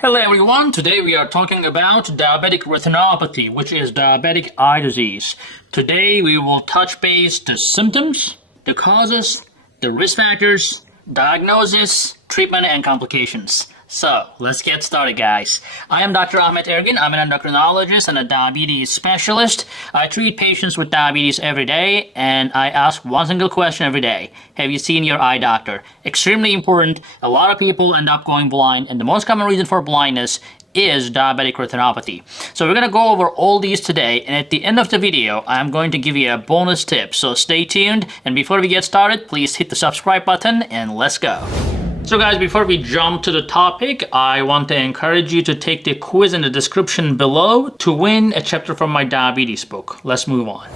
Hello everyone, today we are talking about diabetic retinopathy, which is diabetic eye disease. Today we will touch base the symptoms, the causes, the risk factors, diagnosis, treatment, and complications. So, let's get started, guys. I am Dr. Ahmed Ergin. I'm an endocrinologist and a diabetes specialist. I treat patients with diabetes every day, and I ask one single question every day. Have you seen your eye doctor? Extremely important. A lot of people end up going blind, and the most common reason for blindness is diabetic retinopathy. So we're going to go over all these today, and at the end of the video, I'm going to give you a bonus tip. So stay tuned, and before we get started, please hit the subscribe button, and let's go. So guys, before we jump to the topic, I want to encourage you to take the quiz in the description below to win a chapter from my diabetes book. Let's move on.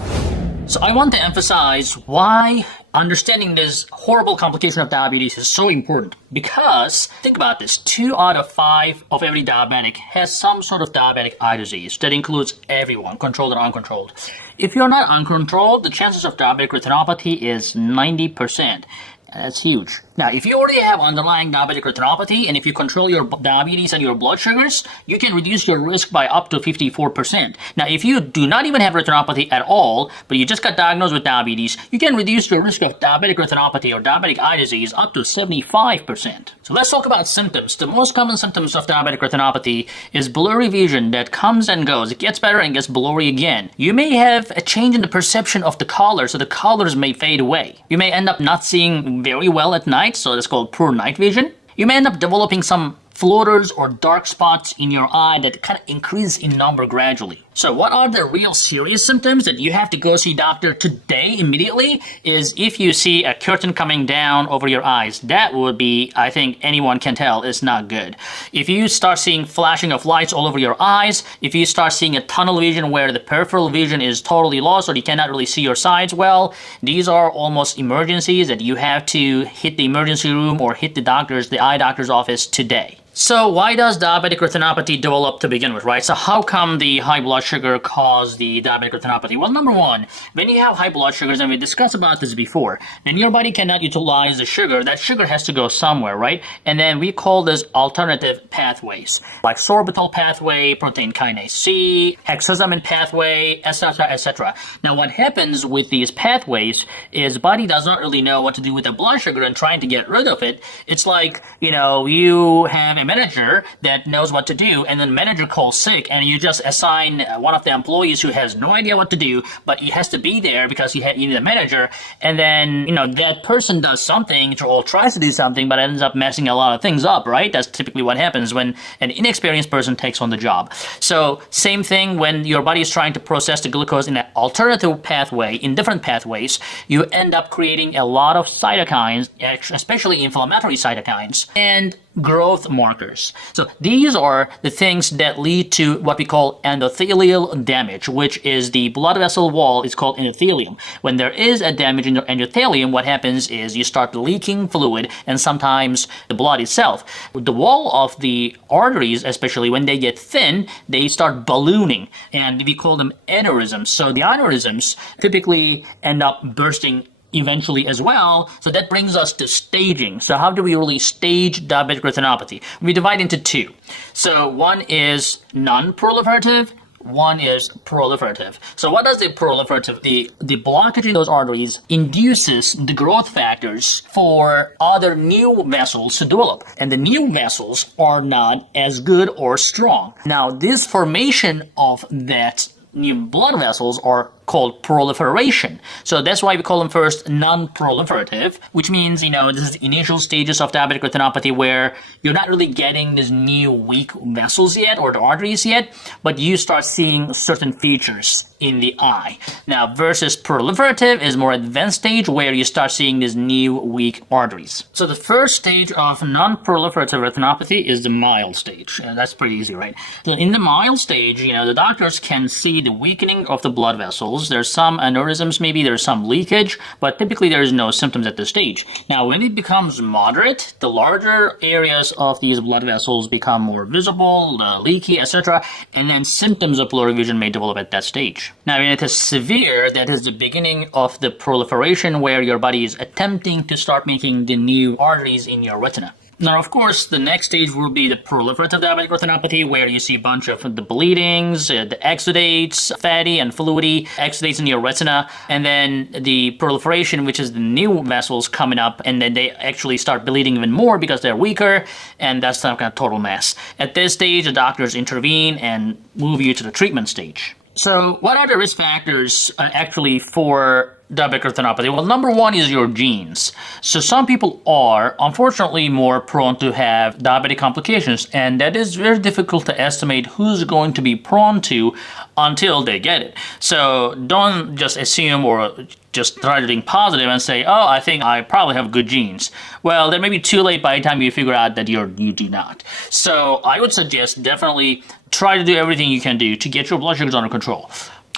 So I want to emphasize why understanding this horrible complication of diabetes is so important. Because, think about this, 2 out of 5 of every diabetic has some sort of diabetic eye disease. That includes everyone, controlled or uncontrolled. If you're not uncontrolled, the chances of diabetic retinopathy is 90%. That's huge. Now, if you already have underlying diabetic retinopathy, and if you control your diabetes and your blood sugars, you can reduce your risk by up to 54%. Now, if you do not even have retinopathy at all, but you just got diagnosed with diabetes, you can reduce your risk of diabetic retinopathy or diabetic eye disease up to 75%. So let's talk about symptoms. The most common symptoms of diabetic retinopathy is blurry vision that comes and goes. It gets better and gets blurry again. You may have a change in the perception of the color, so the colors may fade away. You may end up not seeing very well at night, so that's called poor night vision. You may end up developing some floaters or dark spots in your eye that kind of increase in number gradually. So what are the real serious symptoms that you have to go see doctor today immediately is if you see a curtain coming down over your eyes. That would be, I think anyone can tell, is not good. If you start seeing flashing of lights all over your eyes, if you start seeing a tunnel vision where the peripheral vision is totally lost or you cannot really see your sides well, these are almost emergencies that you have to hit the emergency room or hit the eye doctor's office today. So why does diabetic retinopathy develop to begin with, right? So how come the high blood sugar cause the diabetic retinopathy? Well, number one, when you have high blood sugars, and we discussed about this before, then your body cannot utilize the sugar. That sugar has to go somewhere, right? And then we call this alternative pathways, like sorbitol pathway, protein kinase C, hexazomin pathway, etc., etc. Now, what happens with these pathways is body does not really know what to do with the blood sugar and trying to get rid of it. It's like, you have a manager that knows what to do, and then the manager calls sick, and you just assign one of the employees who has no idea what to do, but he has to be there because you need a manager, and then that person does something or tries to do something, but ends up messing a lot of things up, right? That's typically what happens when an inexperienced person takes on the job. So same thing when your body is trying to process the glucose in an alternative pathway, in different pathways, you end up creating a lot of cytokines, especially inflammatory cytokines, and growth markers. So these are the things that lead to what we call endothelial damage, which is the blood vessel wall is called endothelium. When there is a damage in your endothelium, what happens is you start leaking fluid and sometimes the blood itself. The wall of the arteries, especially when they get thin, they start ballooning, and we call them aneurysms. So the aneurysms typically end up bursting eventually as well. So that brings us to staging. So how do we really stage diabetic retinopathy? We divide into 2. So one is non-proliferative, one is proliferative. So what does the proliferative, the blockage in those arteries induces the growth factors for other new vessels to develop. And the new vessels are not as good or strong. Now, this formation of that new blood vessels are called proliferation. So that's why we call them first non-proliferative, which means, this is the initial stages of diabetic retinopathy where you're not really getting these new weak vessels yet or the arteries yet, but you start seeing certain features in the eye. Now, versus proliferative is more advanced stage where you start seeing these new weak arteries. So the first stage of non-proliferative retinopathy is the mild stage. That's pretty easy, right? So in the mild stage, the doctors can see the weakening of the blood vessels. There's some aneurysms, maybe there's some leakage, but typically there is no symptoms at this stage. Now, when it becomes moderate, the larger areas of these blood vessels become more visible, leaky, etc., and then symptoms of blurry vision may develop at that stage. Now, when it is severe, that is the beginning of the proliferation where your body is attempting to start making the new arteries in your retina. Now, of course, the next stage will be the proliferative diabetic retinopathy, where you see a bunch of the bleedings, the exudates, fatty and fluidy exudates in your retina, and then the proliferation, which is the new vessels coming up, and then they actually start bleeding even more because they're weaker, and that's some kind of total mess. At this stage, the doctors intervene and move you to the treatment stage. So, what are the risk factors actually for diabetic retinopathy? Well, number one is your genes. So some people are, unfortunately, more prone to have diabetic complications, and that is very difficult to estimate who's going to be prone to until they get it. So don't just assume or just try to think positive and say, oh, I think I probably have good genes. Well, that may be too late by the time you figure out that you do not. So I would suggest definitely try to do everything you can do to get your blood sugars under control.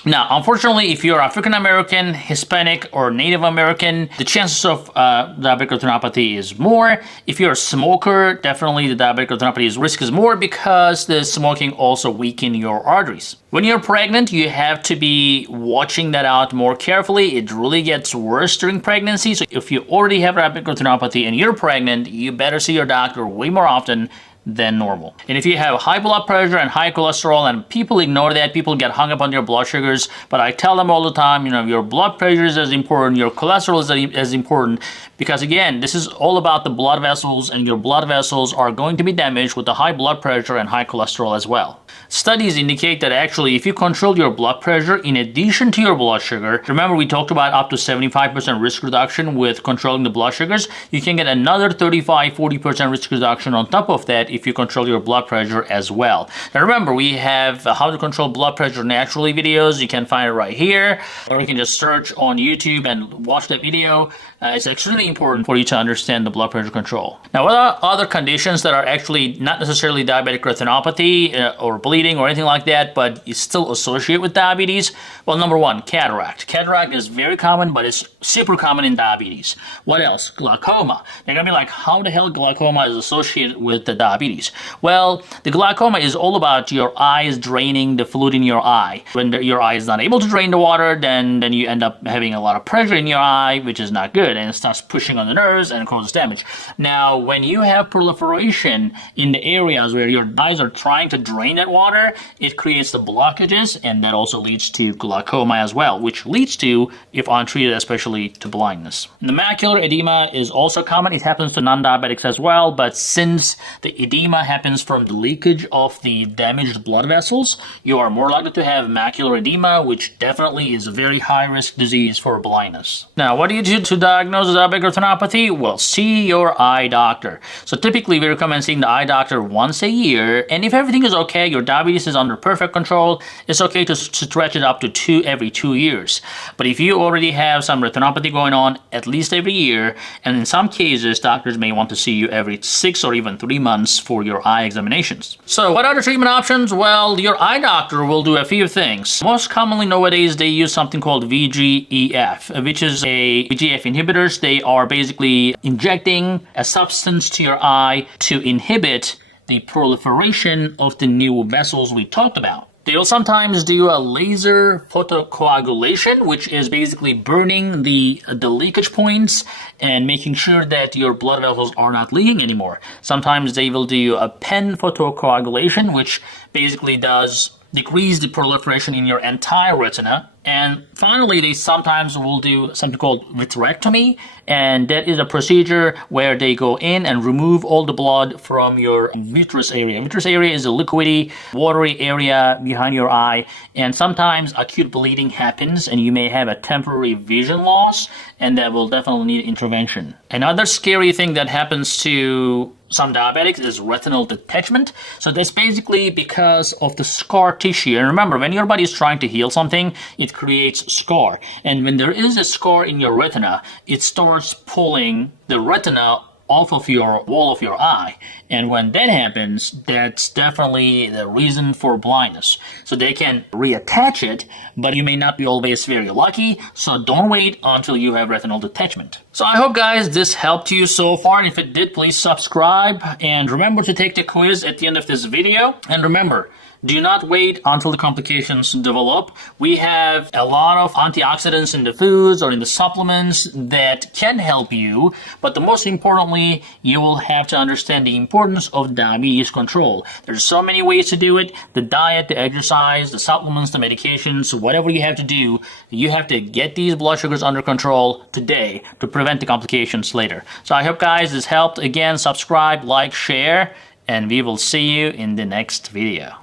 Now, unfortunately, if you're African American, Hispanic, or Native American, the chances of diabetic retinopathy is more. If you're a smoker, definitely the diabetic retinopathy risk is more because the smoking also weakens your arteries. When you're pregnant, you have to be watching that out more carefully. It really gets worse during pregnancy. So if you already have diabetic retinopathy and you're pregnant, you better see your doctor way more often than normal. And if you have high blood pressure and high cholesterol, and people ignore that, people get hung up on their blood sugars, but I tell them all the time, your blood pressure is as important, your cholesterol is as important, because again, this is all about the blood vessels, and your blood vessels are going to be damaged with the high blood pressure and high cholesterol as well. Studies indicate that actually if you control your blood pressure in addition to your blood sugar, remember we talked about up to 75% risk reduction with controlling the blood sugars, you can get another 35-40% risk reduction on top of that if you control your blood pressure as well. Now remember, we have how to control blood pressure naturally videos. You can find it right here, or you can just search on YouTube and watch that video. It's extremely important for you to understand the blood pressure control. Now, what are other conditions that are actually not necessarily diabetic retinopathy or bleeding or anything like that, but is still associated with diabetes? Well, number one, cataract. Cataract is very common, but it's super common in diabetes. What else? Glaucoma. They're gonna be like, how the hell glaucoma is associated with the diabetes? Well, the glaucoma is all about your eyes draining the fluid in your eye. When your eye is not able to drain the water, then you end up having a lot of pressure in your eye, which is not good, and it starts pushing on the nerves and causes damage. Now, when you have proliferation in the areas where your eyes are trying to drain that water, it creates the blockages, and that also leads to glaucoma as well, which leads to, if untreated, especially to blindness. And the macular edema is also common. It happens to non-diabetics as well, but since the edema happens from the leakage of the damaged blood vessels, you are more likely to have macular edema, which definitely is a very high-risk disease for blindness. Now, what do you do to diagnose diabetic retinopathy? Well, see your eye doctor. So typically, we recommend seeing the eye doctor once a year, and if everything is okay, your diabetes is under perfect control, it's okay to stretch it up to every 2 years. But if you already have some retinopathy going on at least every year, and in some cases, doctors may want to see you every 6 or even 3 months for your eye examinations. So what are the treatment options? Well, your eye doctor will do a few things. Most commonly nowadays, they use something called VEGF, which is a VEGF inhibitors. They are basically injecting a substance to your eye to inhibit the proliferation of the new vessels we talked about. They will sometimes do a laser photocoagulation, which is basically burning the leakage points and making sure that your blood vessels are not leaking anymore. Sometimes they will do a pen photocoagulation, which basically does decrease the proliferation in your entire retina. And finally, they sometimes will do something called vitrectomy, and that is a procedure where they go in and remove all the blood from your vitreous area. Vitreous area is a liquidy, watery area behind your eye, and sometimes acute bleeding happens, and you may have a temporary vision loss, and that will definitely need intervention. Another scary thing that happens to some diabetics is retinal detachment. So that's basically because of the scar tissue. And remember, when your body is trying to heal something, it creates scar. And when there is a scar in your retina, it starts pulling the retina off of your wall of your eye. And when that happens, that's definitely the reason for blindness. So they can reattach it, but you may not be always very lucky. So don't wait until you have retinal detachment. So I hope, guys, this helped you so far. And if it did, please subscribe. And remember to take the quiz at the end of this video. And remember, do not wait until the complications develop. We have a lot of antioxidants in the foods or in the supplements that can help you. But the most importantly, you will have to understand the importance of diabetes control. There's so many ways to do it. The diet, the exercise, the supplements, the medications, whatever you have to do, you have to get these blood sugars under control today to prevent the complications later. So I hope, guys, this helped. Again, subscribe, like, share, and we will see you in the next video.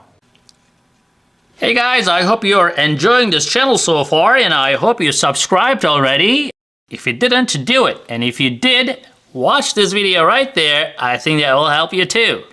Hey guys, I hope you're enjoying this channel so far, and I hope you subscribed already. If you didn't, do it. And if you did, watch this video right there. I think that will help you too.